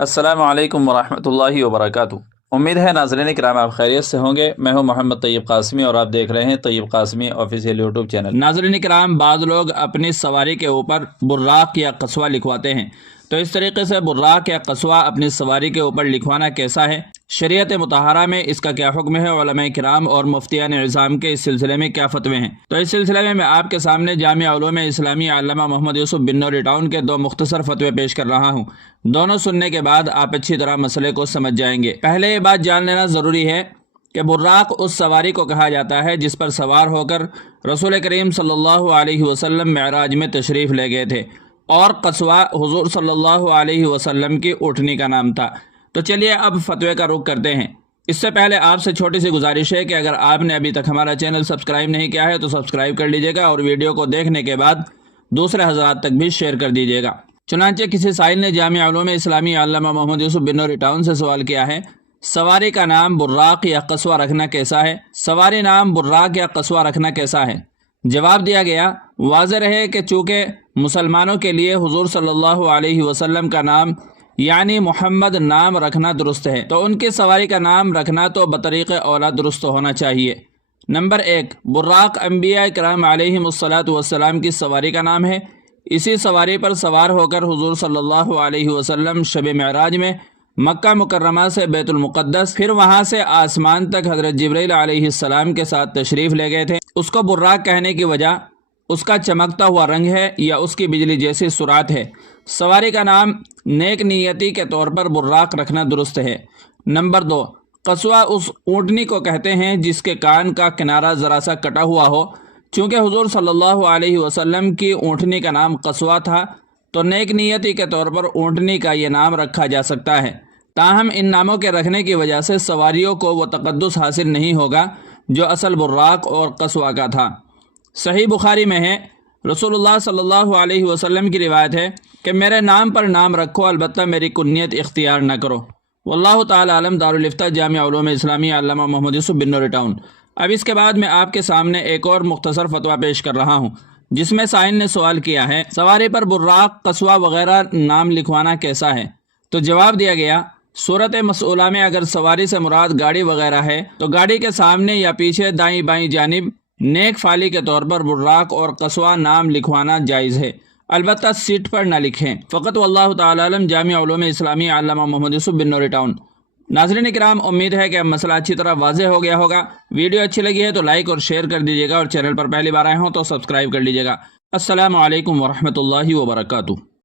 السلام علیکم ورحمۃ اللہ وبرکاتہ۔ امید ہے ناظرین کرام آپ خیریت سے ہوں گے۔ میں ہوں محمد طیب قاسمی اور آپ دیکھ رہے ہیں طیب قاسمی آفیشیل یوٹیوب چینل۔ ناظرین کرام، بعض لوگ اپنی سواری کے اوپر براق یا قصوہ لکھواتے ہیں، تو اس طریقے سے براق یا قصوہ اپنی سواری کے اوپر لکھوانا کیسا ہے؟ شریعت مطہرہ میں اس کا کیا حکم ہے؟ علماء کرام اور مفتیان عظام کے اس سلسلے میں کیا فتوے ہیں؟ تو اس سلسلے میں آپ کے سامنے جامعہ علوم اسلامی علامہ محمد یوسف بنوری ٹاؤن کے دو مختصر فتوے پیش کر رہا ہوں۔ دونوں سننے کے بعد آپ اچھی طرح مسئلے کو سمجھ جائیں گے۔ پہلے یہ بات جان لینا ضروری ہے کہ براق اس سواری کو کہا جاتا ہے جس پر سوار ہو کر رسول کریم صلی اللہ علیہ وسلم معراج میں تشریف لے گئے تھے، اور قصوہ حضور صلی اللہ علیہ وسلم کی اونٹنی کا نام تھا۔ تو چلیے اب فتوے کا رخ کرتے ہیں۔ اس سے پہلے آپ سے چھوٹی سی گزارش ہے کہ اگر آپ نے ابھی تک ہمارا چینل سبسکرائب نہیں کیا ہے تو سبسکرائب کر لیجئے گا، اور ویڈیو کو دیکھنے کے بعد دوسرے حضرات تک بھی شیئر کر دیجئے گا۔ چنانچہ کسی سائل نے جامعہ علوم اسلامی علامہ محمد یوسف بنوری ٹاؤن سے سوال کیا ہے، سواری کا نام براق یا قصوہ رکھنا کیسا ہے؟ سواری نام براق یا قصوہ رکھنا کیسا ہے؟ جواب دیا گیا، واضح رہے کہ چونکہ مسلمانوں کے لیے حضور صلی اللہ علیہ وسلم کا نام یعنی محمد نام رکھنا درست ہے، تو ان کی سواری کا نام رکھنا تو بطریق اولا درست ہونا چاہیے۔ نمبر 1، براق انبیاء کرام علیہم الصلاۃ والسلام کی سواری کا نام ہے۔ اسی سواری پر سوار ہو کر حضور صلی اللہ علیہ وسلم شب معراج میں مکہ مکرمہ سے بیت المقدس، پھر وہاں سے آسمان تک حضرت جبرائیل علیہ السلام کے ساتھ تشریف لے گئے تھے۔ اس کو براق کہنے کی وجہ اس کا چمکتا ہوا رنگ ہے یا اس کی بجلی جیسی سرعت ہے۔ سواری کا نام نیک نیتی کے طور پر براق رکھنا درست ہے۔ نمبر 2، قصوہ اس اونٹنی کو کہتے ہیں جس کے کان کا کنارہ ذرا سا کٹا ہوا ہو۔ چونکہ حضور صلی اللہ علیہ وسلم کی اونٹنی کا نام قصوہ تھا، تو نیک نیتی کے طور پر اونٹنی کا یہ نام رکھا جا سکتا ہے۔ تاہم ان ناموں کے رکھنے کی وجہ سے سواریوں کو وہ تقدس حاصل نہیں ہوگا جو اصل براق اور قصوہ کا تھا۔ صحیح بخاری میں ہے، رسول اللہ صلی اللہ علیہ وسلم کی روایت ہے کہ میرے نام پر نام رکھو، البتہ میری کنیت اختیار نہ کرو۔ واللہ تعالی عالم۔ دارالفتہ جامعہ علوم اسلامی علامہ محمد یوسف بنوری ٹاؤن۔ اب اس کے بعد میں آپ کے سامنے ایک اور مختصر فتویٰ پیش کر رہا ہوں، جس میں سائل نے سوال کیا ہے، سواری پر براق قصوہ وغیرہ نام لکھوانا کیسا ہے؟ تو جواب دیا گیا، صورت مسئولہ میں اگر سواری سے مراد گاڑی وغیرہ ہے تو گاڑی کے سامنے یا پیچھے دائیں بائیں جانب نیک فالی کے طور پر براق اور قصوہ نام لکھوانا جائز ہے، البتہ سیٹ پر نہ لکھیں فقط۔ واللہ تعالی عالم۔ جامعہ علوم اسلامی علامہ محمد یوسف بنوری ٹاؤن۔ ناظرین کرام، امید ہے کہ اب مسئلہ اچھی طرح واضح ہو گیا ہوگا۔ ویڈیو اچھی لگی ہے تو لائک اور شیئر کر دیجیے گا، اور چینل پر پہلی بار آئے ہوں تو سبسکرائب کر لیجیے گا۔ السلام علیکم ورحمۃ اللہ وبرکاتہ۔